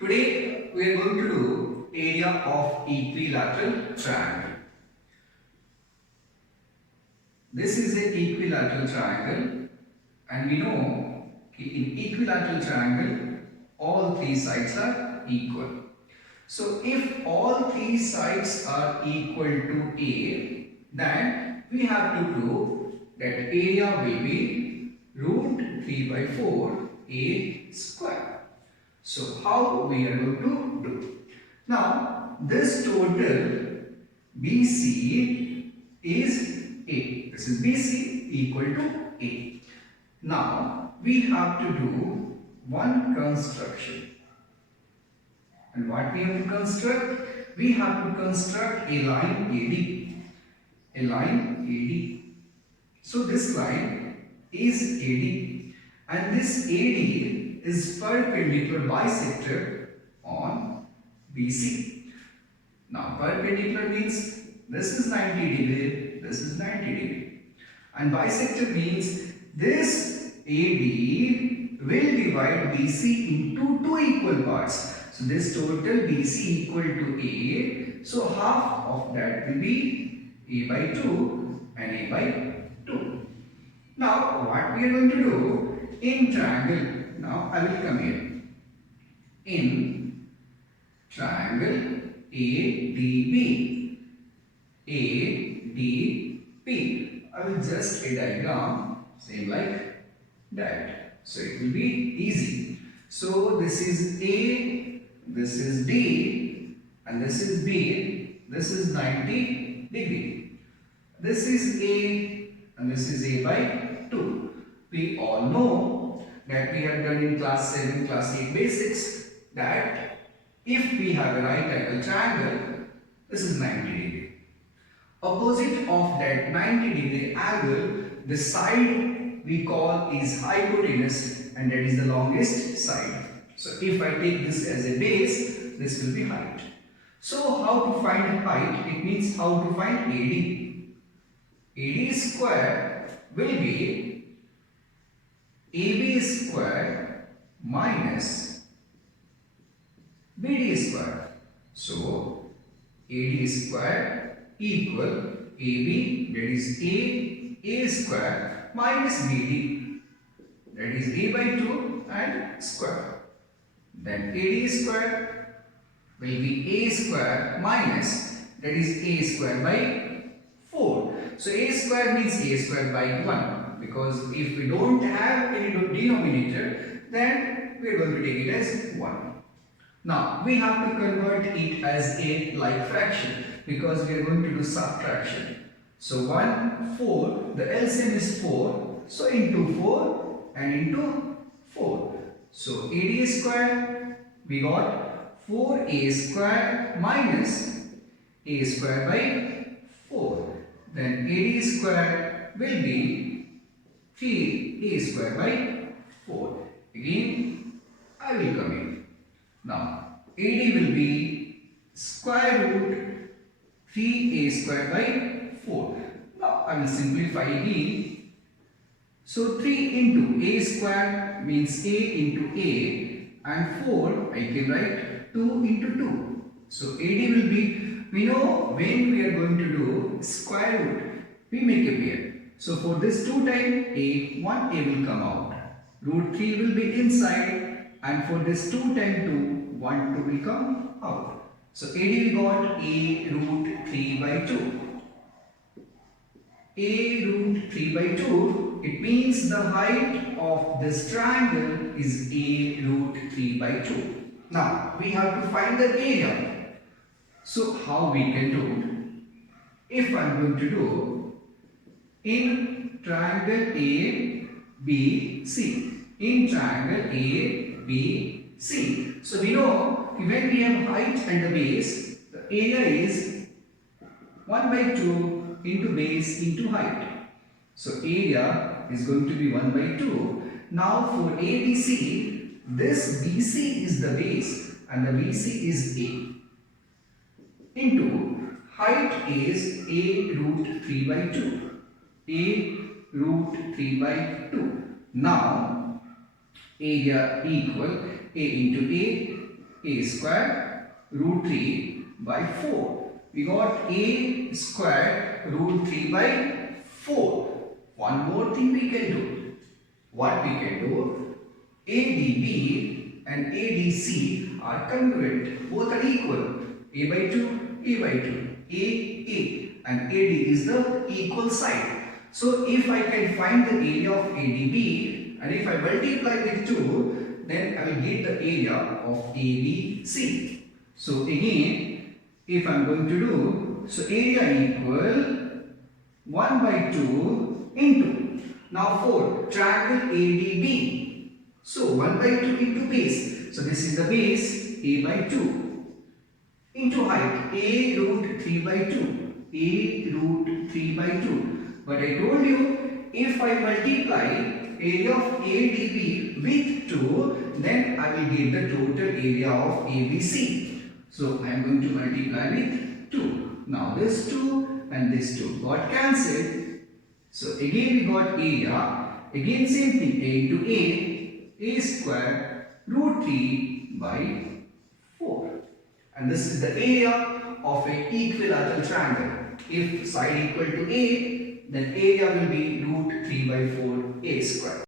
Today we are going to do area of equilateral triangle. This is an equilateral triangle and we know in equilateral triangle all three sides are equal. So if all three sides are equal to A, then we have to prove that area will be root 3 by 4 A square. So how we are going to do? Now this total BC is A. This is BC equal to A. Now we have to do one construction. And what we have to construct? We have to construct a line AD. A line AD. So this line is AD. And this AD is perpendicular bisector on BC. Now perpendicular means this is 90 degree, this is 90 degree. And bisector means this AD will divide BC into two equal parts. So this total BC equal to A. So half of that will be A by 2 and A by 2. Now what we are going to do in triangle. Now I will come here. In triangle ADB. ADB. I will just a diagram same like that. So it will be easy. So this is A, this is D, and this is B. This is 90 degree. This is A, and this is A by 2. We all know that we have done in class 7, class 8 basics that if we have a right angle triangle, this is 90 degree. Opposite of that 90 degree angle, the side we call is hypotenuse and that is the longest side. So if I take this as a base, this will be height. So how to find height? It means how to find AD. AD square will be AB square minus BD square. So AD square equal AB, that is A square minus BD, that is A by 2 and square. Then AD square will be A square minus, that is A square by 4. So A square means A square by 1. Because if we don't have any denominator, then we are going to take it as 1. Now we have to convert it as a like fraction because we are going to do subtraction. So 1, 4, the LCM is 4. So into 4 and into 4. So AD square, we got 4A square minus A square by 4. Then AD square will be 3A square by 4. Again, I will come in. Now, AD will be square root 3A square by 4. Now, I will simplify again. So, 3 into A square means A into A and 4 I can write 2 into 2. So, AD will be, we know when we are going to do square root, we make a pair. So for this 2 times A, 1A will come out. Root 3 will be inside and for this 2 times 2, 1, 2 will come out. So AD we got A root 3 by 2. A root 3 by 2, it means the height of this triangle is A root 3 by 2. Now we have to find the area. So how we can do? If I am going to do in triangle ABC. In triangle ABC. So we know when we have height and the base, the area is 1 by 2 into base into height. So area is going to be 1 by 2. Now for ABC, this BC is the base and the BC is A. Into height is A root 3 by 2. A root 3 by 2. Now area equal A into A a square root 3 by 4. We got a square root 3 by 4. One more thing we can do. What we can do? ADB and ADC are congruent. Both are equal. A by 2, A by 2. A. And AD is the equal side. So if I can find the area of ADB and if I multiply with 2, then I will get the area of ABC. So again, if I am going to do, so area equal 1 by 2 into, now 4, triangle ADB. So 1 by 2 into base. So this is the base, A by 2. Into height, A root 3 by 2. A root 3 by 2. But I told you, if I multiply area of ADB with 2, then I will get the total area of ABC. So I am going to multiply with 2. Now this 2 and this 2 got cancelled. So again we got area. Again same thing, A into A square root 3 by 4. And this is the area of an equilateral triangle. If side equal to A, then area will be root 3 by 4 A square.